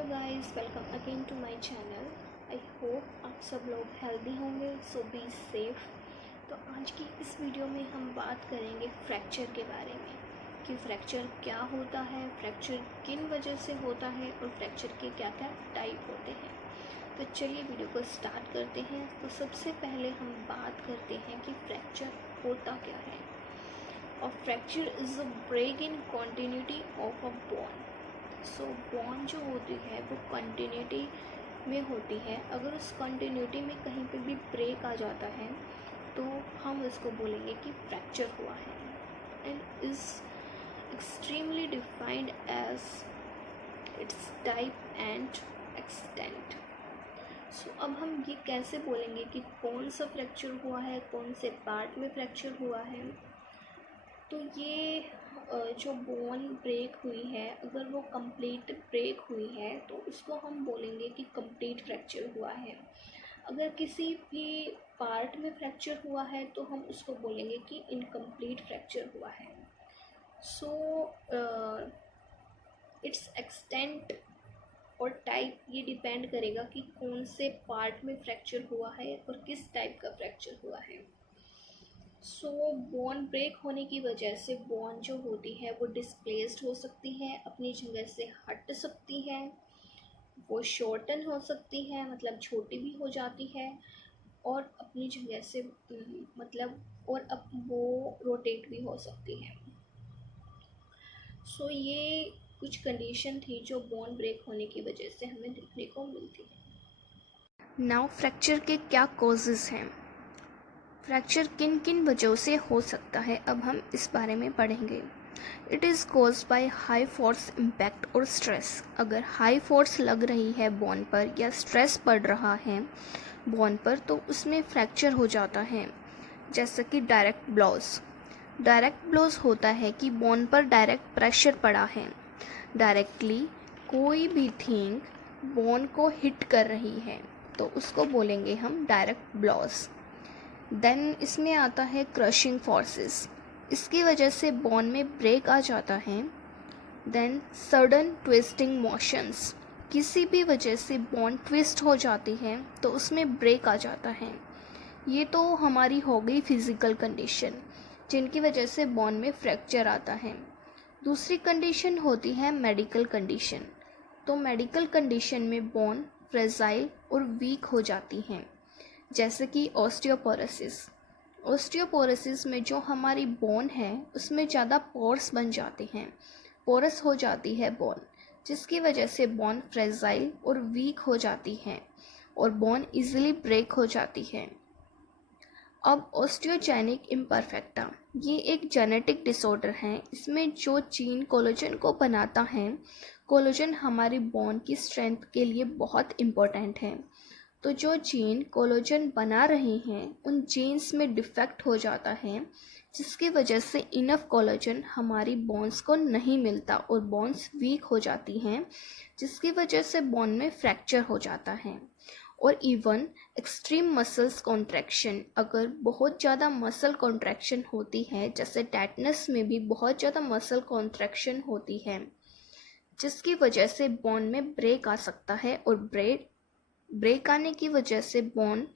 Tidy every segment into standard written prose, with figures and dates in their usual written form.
Hello guys, welcome again to my channel. I hope आप सब लोग हेल्दी होंगे, सो बी सेफ। तो आज की इस वीडियो में हम बात करेंगे फ्रैक्चर के बारे में कि फ्रैक्चर क्या होता है, फ्रैक्चर किन वजह से होता है और फ्रैक्चर के क्या क्या टाइप होते हैं। तो चलिए वीडियो को स्टार्ट करते हैं। तो सबसे पहले हम बात करते हैं कि फ्रैक्चर होता क्या है। और fracture is a break in continuity of a bone. So bone जो होती है वो कंटिन्यूटी में होती है। अगर उस कंटिन्यूटी में कहीं पे भी ब्रेक आ जाता है तो हम इसको बोलेंगे कि फ्रैक्चर हुआ है। And is extremely defined as its type and extent. So अब हम ये कैसे बोलेंगे कि कौन सा फ्रैक्चर हुआ है, कौन से पार्ट में फ्रैक्चर हुआ है। तो ये जो बोन ब्रेक हुई है, अगर वो कंप्लीट ब्रेक हुई है तो उसको हम बोलेंगे कि कंप्लीट फ्रैक्चर हुआ है। अगर किसी भी पार्ट में फ्रैक्चर हुआ है तो हम उसको बोलेंगे कि इनकम्प्लीट फ्रैक्चर हुआ है। सो इट्स एक्सटेंट और टाइप ये डिपेंड करेगा कि कौन से पार्ट में फ्रैक्चर हुआ है और किस टाइप का फ्रैक्चर हुआ है। सो बोन ब्रेक होने की वजह से बोन जो होती है वो डिस्प्लेस्ड हो सकती है, अपनी जगह से हट सकती है, वो शॉर्टन हो सकती है, मतलब छोटी भी हो जाती है, और अपनी जगह से मतलब और अब वो रोटेट भी हो सकती है। सो ये कुछ कंडीशन थी जो बोन ब्रेक होने की वजह से हमें देखने को मिलती है। नाउ फ्रैक्चर के क्या कॉजेज़ हैं, फ्रैक्चर किन किन वजहों से हो सकता है, अब हम इस बारे में पढ़ेंगे। It is caused by high force impact और स्ट्रेस। अगर हाई फोर्स लग रही है बोन पर या स्ट्रेस पड़ रहा है बोन पर तो उसमें फ्रैक्चर हो जाता है। जैसे कि डायरेक्ट ब्लोज। डायरेक्ट ब्लोज होता है कि बोन पर डायरेक्ट प्रेशर पड़ा है, डायरेक्टली कोई भी थिंग बोन को हिट कर रही है तो उसको बोलेंगे हम डायरेक्ट ब्लोज। देन इसमें आता है क्रशिंग फोर्सेस, इसकी वजह से बोन में ब्रेक आ जाता है। देन सडन ट्विस्टिंग मोशंस, किसी भी वजह से बोन ट्विस्ट हो जाती है तो उसमें ब्रेक आ जाता है। ये तो हमारी हो गई फिज़िकल कंडीशन जिनकी वजह से बोन में फ्रैक्चर आता है। दूसरी कंडीशन होती है मेडिकल कंडीशन। तो मेडिकल कंडीशन में बोन फ्रेजाइल और वीक हो जाती हैं, जैसे कि ऑस्टियोपोरोसिस। ऑस्टियोपोरोसिस में जो हमारी बोन है उसमें ज़्यादा पोर्स बन जाते हैं, पोरस हो जाती है बोन, जिसकी वजह से बोन फ्रेजाइल और वीक हो जाती है और बोन इजीली ब्रेक हो जाती है। अब ऑस्टियोजेनिक इम्परफेक्टा, ये एक जेनेटिक डिसऑर्डर है। इसमें जो जीन कोलेजन को बनाता है, कोलेजन हमारी बोन की स्ट्रेंथ के लिए बहुत इम्पोर्टेंट है। तो जो जीन कोलेजन बना रहे हैं उन जीन्स में डिफेक्ट हो जाता है, जिसकी वजह से इनफ कोलेजन हमारी बोन्स को नहीं मिलता और बोन्स वीक हो जाती हैं, जिसकी वजह से बोन में फ्रैक्चर हो जाता है। और इवन एक्सट्रीम मसल्स कॉन्ट्रैक्शन, अगर बहुत ज़्यादा मसल कॉन्ट्रैक्शन होती है, जैसे टेटनस में भी बहुत ज़्यादा मसल कॉन्ट्रैक्शन होती है, जिसकी वजह से बोन में ब्रेक आ सकता है और ब्रेक आने की वजह से बोन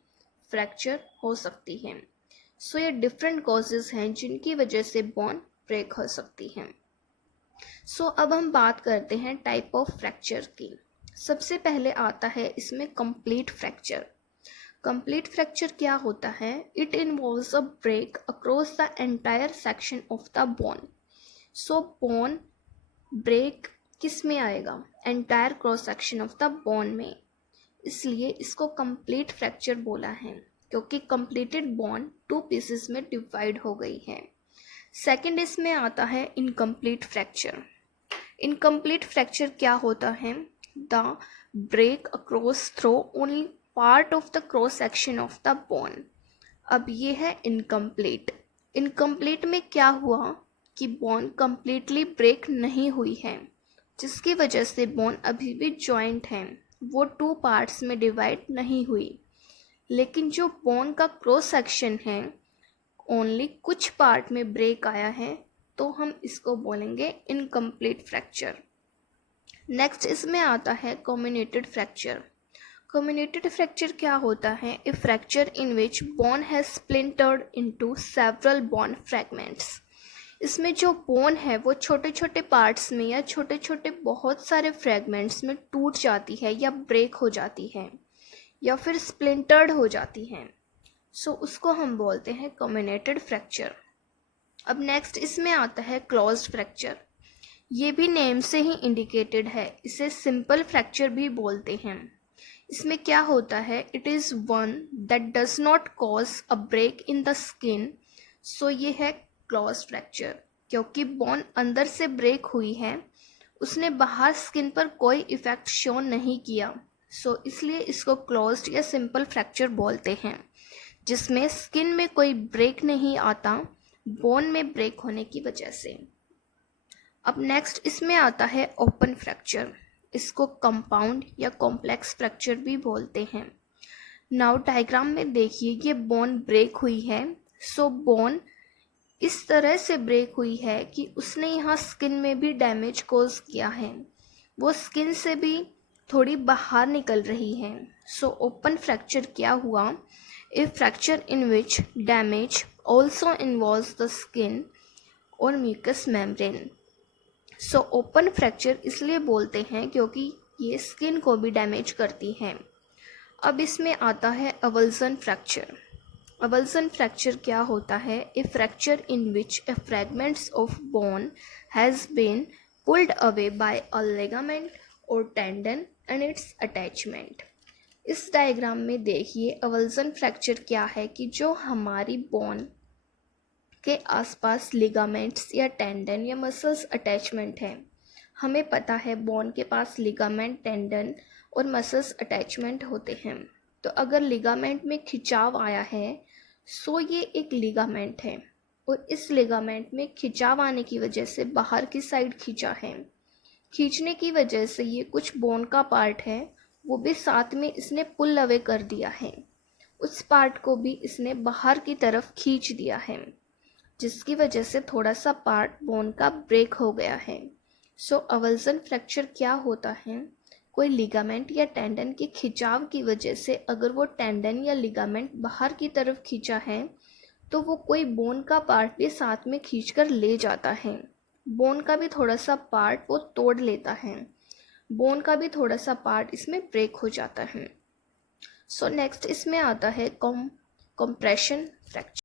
फ्रैक्चर हो सकती है। सो ये डिफरेंट कॉजेज़ हैं जिनकी वजह से बोन ब्रेक हो सकती है। सो अब हम बात करते हैं टाइप ऑफ फ्रैक्चर की। सबसे पहले आता है इसमें कंप्लीट फ्रैक्चर। कंप्लीट फ्रैक्चर क्या होता है? It involves a break across the entire section of the bone. So bone break किस में आएगा? Entire cross section of the bone में, इसलिए इसको कंप्लीट फ्रैक्चर बोला है, क्योंकि कंप्लीटेड बोन 2 पीसेस में डिवाइड हो गई है। सेकंड इसमें आता है इनकम्प्लीट फ्रैक्चर। इनकम्प्लीट फ्रैक्चर क्या होता है? The break across through only part of the cross section of the bone. अब ये है इनकम्प्लीट। इनकम्प्लीट में क्या हुआ कि बोन कंप्लीटली ब्रेक नहीं हुई है, जिसकी वजह से बोन अभी भी जॉइंट है, वो 2 पार्ट्स में डिवाइड नहीं हुई। लेकिन जो बोन का क्रॉस सेक्शन है ओनली कुछ पार्ट में ब्रेक आया है, तो हम इसको बोलेंगे इनकम्प्लीट फ्रैक्चर। नेक्स्ट इसमें आता है कम्युनेटेड फ्रैक्चर। कम्युनेटेड फ्रैक्चर क्या होता है? A fracture in which bone has splintered into several bone fragments. इसमें जो बोन है वो छोटे छोटे पार्ट्स में या छोटे छोटे बहुत सारे फ्रैगमेंट्स में टूट जाती है या ब्रेक हो जाती है या फिर स्प्लिंटर्ड हो जाती है। सो उसको हम बोलते हैं कम्युनेटेड फ्रैक्चर। अब नेक्स्ट इसमें आता है क्लोज्ड फ्रैक्चर। ये भी नेम से ही इंडिकेटेड है, इसे सिंपल फ्रैक्चर भी बोलते हैं। इसमें क्या होता है? It is one that does not cause a break in the skin. So ये है क्लोज्ड फ्रैक्चर, क्योंकि बोन अंदर से ब्रेक हुई है, उसने बाहर स्किन पर कोई इफ़ेक्ट शो नहीं किया। सो इसलिए इसको क्लोज्ड या सिंपल फ्रैक्चर बोलते हैं, जिसमें स्किन में कोई ब्रेक नहीं आता बोन में ब्रेक होने की वजह से। अब नेक्स्ट इसमें आता है ओपन फ्रैक्चर। इसको कंपाउंड या कॉम्प्लेक्स फ्रैक्चर भी बोलते हैं। नाउ डायग्राम में देखिए, ये बोन ब्रेक हुई है। सो बोन इस तरह से ब्रेक हुई है कि उसने यहाँ स्किन में भी डैमेज कॉज किया है, वो स्किन से भी थोड़ी बाहर निकल रही है। सो ओपन फ्रैक्चर क्या हुआ? A fracture in which damage also involves the skin or mucous membrane. So open fracture इसलिए बोलते हैं क्योंकि ये स्किन को भी डैमेज करती है। अब इसमें आता है अवल्सन फ्रैक्चर। अवल्सन फ्रैक्चर क्या होता है? A fracture in which a fragments of bone has been pulled away by a ligament or tendon and its attachment. इस डायग्राम में देखिए अवल्सन फ्रैक्चर क्या है कि जो हमारी बोन के आसपास लिगामेंट्स या टेंडन या मसल्स अटैचमेंट है। हमें पता है बोन के पास लिगामेंट, टेंडन और मसल्स अटैचमेंट होते हैं। तो अगर लिगामेंट में खिंचाव आया है, सो ये एक लिगामेंट है और इस लिगामेंट में खिंचाव आने की वजह से बाहर की साइड खींचा है। खींचने की वजह से ये कुछ बोन का पार्ट है, वो भी साथ में इसने पुल अवे कर दिया है। उस पार्ट को भी इसने बाहर की तरफ खींच दिया है, जिसकी वजह से थोड़ा सा पार्ट बोन का ब्रेक हो गया है। सो अवल्सन फ्रैक्चर क्या होता है? कोई लिगामेंट या टेंडन के खिंचाव की वजह से अगर वो टेंडन या लिगामेंट बाहर की तरफ खींचा है, तो वो कोई बोन का पार्ट भी साथ में खींचकर ले जाता है। बोन का भी थोड़ा सा पार्ट वो तोड़ लेता है, बोन का भी थोड़ा सा पार्ट इसमें ब्रेक हो जाता है। सो नेक्स्ट इसमें आता है कॉम्प्रेशन फ्रैक्चर।